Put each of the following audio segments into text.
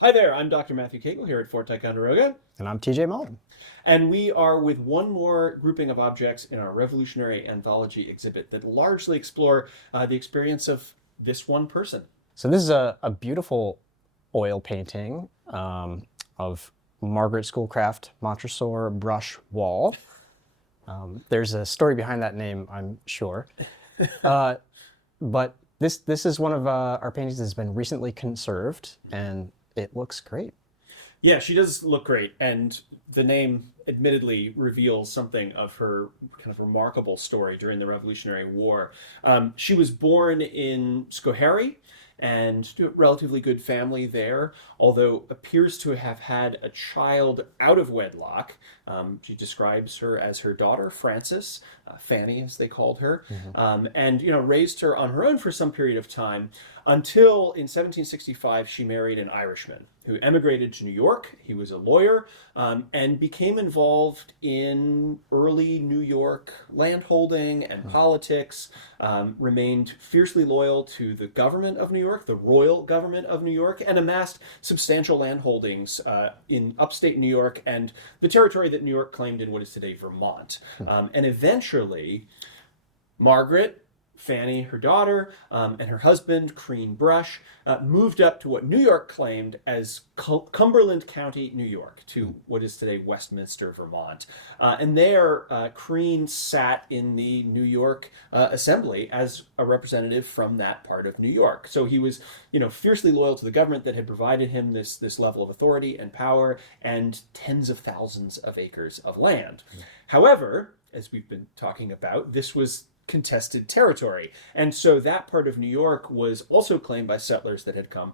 Hi there, I'm Dr. Matthew Cagle here at Fort Ticonderoga, And I'm TJ Mullen. and we are with one more grouping of objects in our Revolutionary Anthology exhibit that largely explore the experience of this one person. So this is a beautiful oil painting of Margaret Schoolcraft Montresor brush wall. There's a story behind that name, I'm sure. But this is one of our paintings that has been recently conserved, and it looks great. Yeah, she does look great, and the name admittedly reveals something of her kind of remarkable story during the Revolutionary War. She was born in Schoharie and to a relatively good family there, although appears to have had a child out of wedlock. She describes her as her daughter, Frances, Fanny as they called her, and raised her on her own for some period of time until in 1765 she married an Irishman who emigrated to New York. He was a lawyer and became involved in early New York landholding and politics, remained fiercely loyal to the government of New York, the royal government of New York, and amassed substantial landholdings in upstate New York and the territory that New York claimed in what is today Vermont. And eventually, Margaret, Fanny, her daughter, and her husband, Crean Brush, moved up to what New York claimed as Cumberland County, New York, to what is today Westminster, Vermont. And there, Crean sat in the New York Assembly as a representative from that part of New York. So he was, fiercely loyal to the government that had provided him this level of authority and power and tens of thousands of acres of land. However, as we've been talking about, this was contested territory. And so that part of New York was also claimed by settlers that had come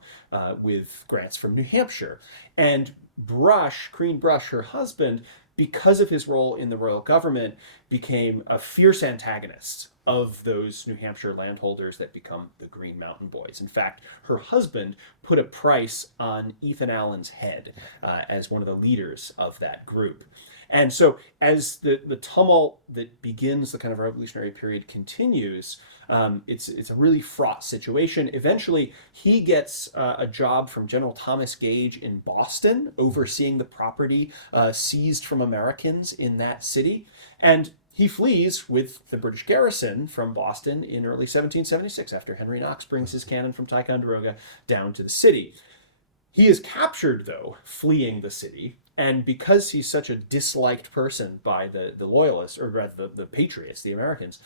with grants from New Hampshire. And Brush, Crean Brush, her husband, because of his role in the royal government, became a fierce antagonist of those New Hampshire landholders that become the Green Mountain Boys. In fact, her husband put a price on Ethan Allen's head as one of the leaders of that group. And so as the tumult that begins the kind of revolutionary period continues, it's a really fraught situation. Eventually, he gets a job from General Thomas Gage in Boston, overseeing the property seized from Americans in that city. And he flees with the British garrison from Boston in early 1776 after Henry Knox brings his cannon from Ticonderoga down to the city. He is captured, though, fleeing the city. And because he's such a disliked person by the loyalists, or rather the patriots, the Americans,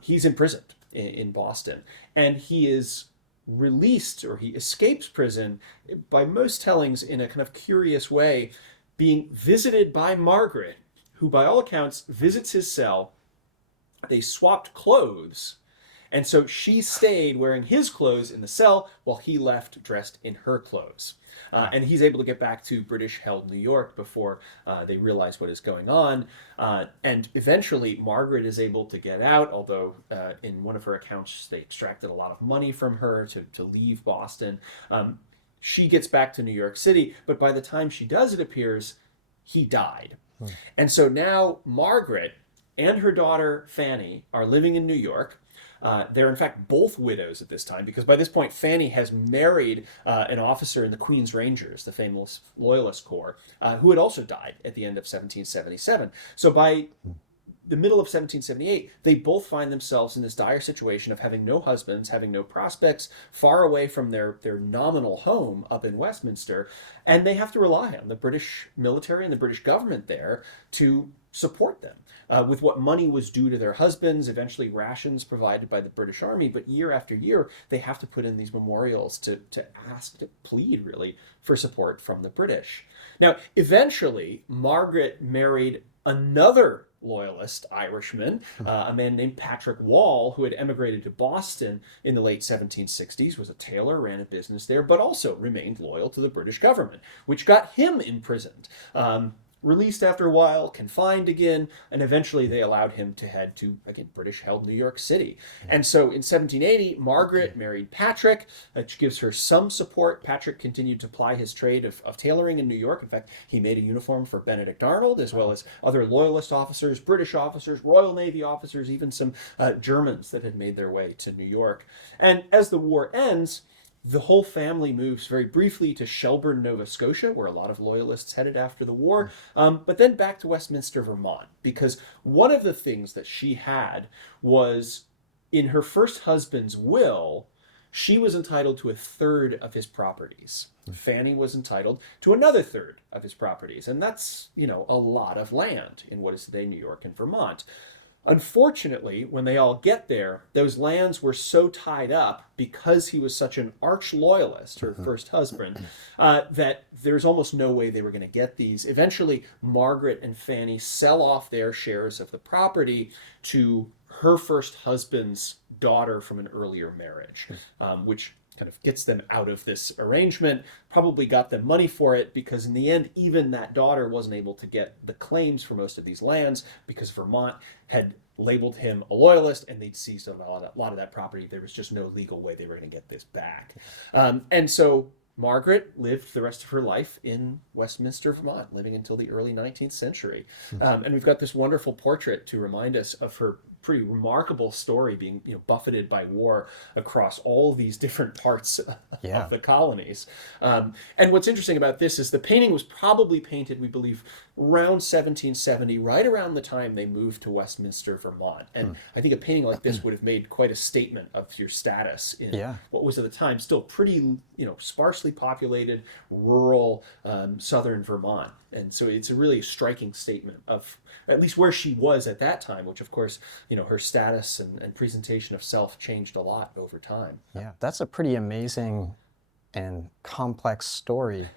he's imprisoned in Boston. And he is released, or he escapes prison, by most tellings in a kind of curious way, being visited by Margaret, who by all accounts visits his cell. They swapped clothes. And so she stayed wearing his clothes in the cell while he left dressed in her clothes. And he's able to get back to British-held New York before they realize what is going on. And eventually, Margaret is able to get out, although in one of her accounts, they extracted a lot of money from her to leave Boston. She gets back to New York City, but by the time she does, it appears, he died. And so now Margaret and her daughter Fanny are living in New York. They're in fact both widows at this time, because by this point Fanny has married an officer in the Queen's Rangers, the famous Loyalist Corps, who had also died at the end of 1777. So by the middle of 1778, they both find themselves in this dire situation of having no husbands, having no prospects, far away from their nominal home up in Westminster, and they have to rely on the British military and the British government there to support them. With what money was due to their husbands, eventually rations provided by the British Army, but year after year, they have to put in these memorials to ask, to plead really, for support from the British. Now, eventually, Margaret married another loyalist Irishman, a man named Patrick Wall, who had emigrated to Boston in the late 1760s, was a tailor, ran a business there, but also remained loyal to the British government, which got him imprisoned. Released after a while, confined again, and eventually they allowed him to head to, again, British-held New York City. And so in 1780, Margaret married Patrick, which gives her some support. Patrick continued to ply his trade of tailoring in New York. In fact, he made a uniform for Benedict Arnold, as well as other Loyalist officers, British officers, Royal Navy officers, even some Germans that had made their way to New York. And as the war ends, The whole family moves very briefly to Shelburne, Nova Scotia, where a lot of loyalists headed after the war, but then back to Westminster, Vermont, because one of the things that she had was in her first husband's will, she was entitled to a third of his properties. Fanny was entitled to another third of his properties, and that's, a lot of land in what is today New York and Vermont. Unfortunately, when they all get there, those lands were so tied up because he was such an arch loyalist, her first husband, that there's almost no way they were going to get these. Eventually, Margaret and Fanny sell off their shares of the property to her first husband's daughter from an earlier marriage, which kind of gets them out of this arrangement, probably got them money for it, because in the end, even that daughter wasn't able to get the claims for most of these lands because Vermont had labeled him a loyalist and they'd seized a lot of that property. There was just no legal way they were going to get this back. And so Margaret lived the rest of her life in Westminster, Vermont, living until the early 19th century. And we've got this wonderful portrait to remind us of her pretty remarkable story, being buffeted by war across all these different parts of the colonies. And what's interesting about this is the painting was probably painted, we believe, around 1770, right around the time they moved to Westminster, Vermont. And I think a painting like this would have made quite a statement of your status in what was at the time still pretty, sparsely populated, rural, southern Vermont. And so it's a really striking statement of at least where she was at that time, which of course, her status and presentation of self changed a lot over time. Yeah, that's a pretty amazing and complex story.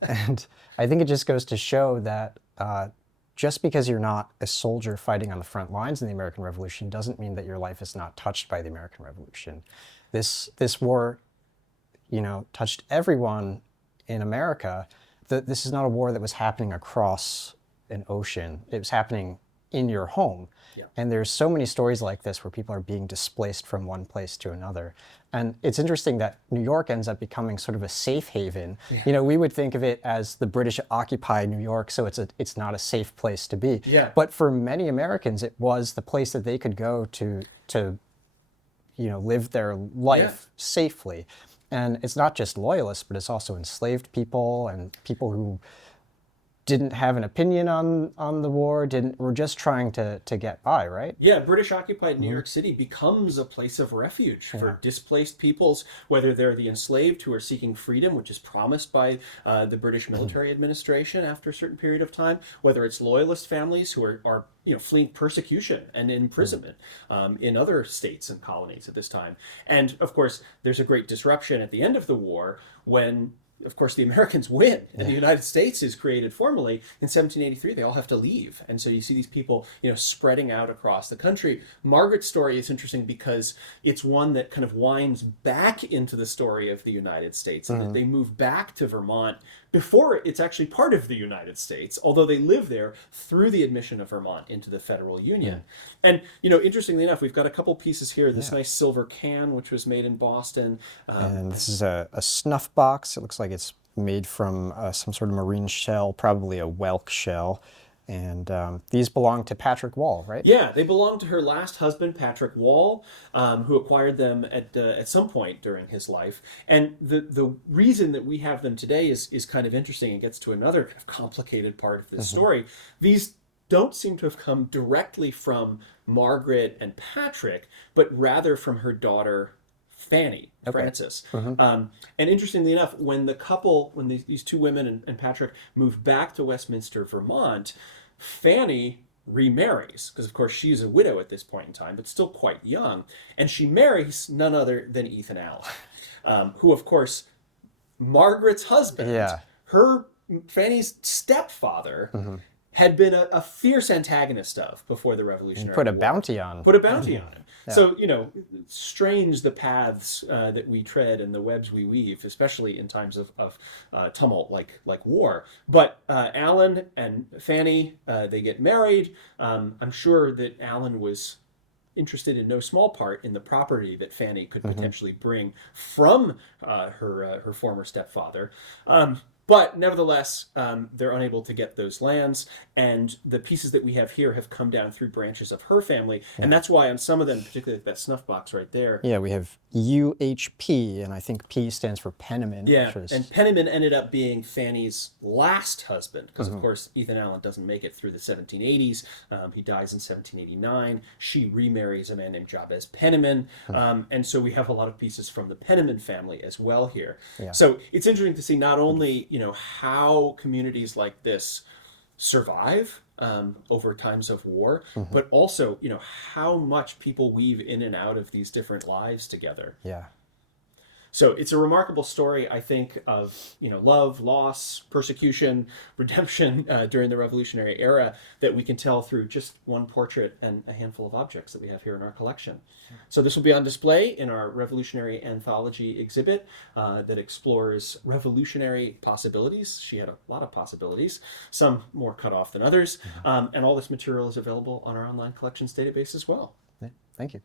And I think it just goes to show that just because you're not a soldier fighting on the front lines in the American Revolution doesn't mean that your life is not touched by the American Revolution. This war, touched everyone in America. This is not a war that was happening across an ocean. It was happening in your home. Yeah. And there's so many stories like this where people are being displaced from one place to another. And it's interesting that New York ends up becoming sort of a safe haven. Yeah. We would think of it as the British occupy New York, so it's not a safe place to be. Yeah. But for many Americans, it was the place that they could go to live their life safely. And it's not just loyalists, but it's also enslaved people and people who didn't have an opinion on the war, were just trying to get by, right? Yeah, British occupied New York City becomes a place of refuge for displaced peoples, whether they're the enslaved who are seeking freedom, which is promised by the British military administration after a certain period of time, whether it's loyalist families who are fleeing persecution and imprisonment in other states and colonies at this time. And of course, there's a great disruption at the end of the war when, of course, the Americans win and the United States is created formally in 1783. They all have to leave. And so you see these people, spreading out across the country. Margaret's story is interesting because it's one that kind of winds back into the story of the United States. And they move back to Vermont before it's actually part of the United States, although they live there through the admission of Vermont into the federal union. And, interestingly enough, we've got a couple pieces here. This nice silver can, which was made in Boston. And this is a snuff box. It looks like it's made from some sort of marine shell, probably a whelk shell. And these belong to Patrick Wall, right? Yeah, they belong to her last husband, Patrick Wall, who acquired them at some point during his life. And the reason that we have them today is kind of interesting. It gets to another kind of complicated part of this story. These don't seem to have come directly from Margaret and Patrick, but rather from her daughter, Fanny, Frances. And interestingly enough, when these two women and Patrick moved back to Westminster, Vermont, Fanny remarries, because of course she's a widow at this point in time, but still quite young. And she marries none other than Ethan Allen, who of course, Margaret's husband, Fanny's stepfather, had been a fierce antagonist of before the Revolutionary War. Put a bounty on him. Yeah. So, strange the paths that we tread and the webs we weave, especially in times of tumult like war. But Alan and Fanny, they get married. I'm sure that Alan was interested in no small part in the property that Fanny could potentially bring from her former stepfather. But nevertheless, they're unable to get those lands, and the pieces that we have here have come down through branches of her family, and that's why on some of them, particularly that snuff box right there. Yeah, we have UHP, and I think P stands for Penniman. Yeah, which was, and Penniman ended up being Fanny's last husband because, of course, Ethan Allen doesn't make it through the 1780s. He dies in 1789. She remarries a man named Jabez Penniman, and so we have a lot of pieces from the Penniman family as well here. Yeah. So it's interesting to see not only how communities like this survive over times of war, but also how much people weave in and out of these different lives together. yeah. So it's a remarkable story, I think, of love, loss, persecution, redemption during the Revolutionary era that we can tell through just one portrait and a handful of objects that we have here in our collection. So this will be on display in our Revolutionary Anthology exhibit that explores revolutionary possibilities. She had a lot of possibilities, some more cut off than others, and all this material is available on our online collections database as well. Thank you.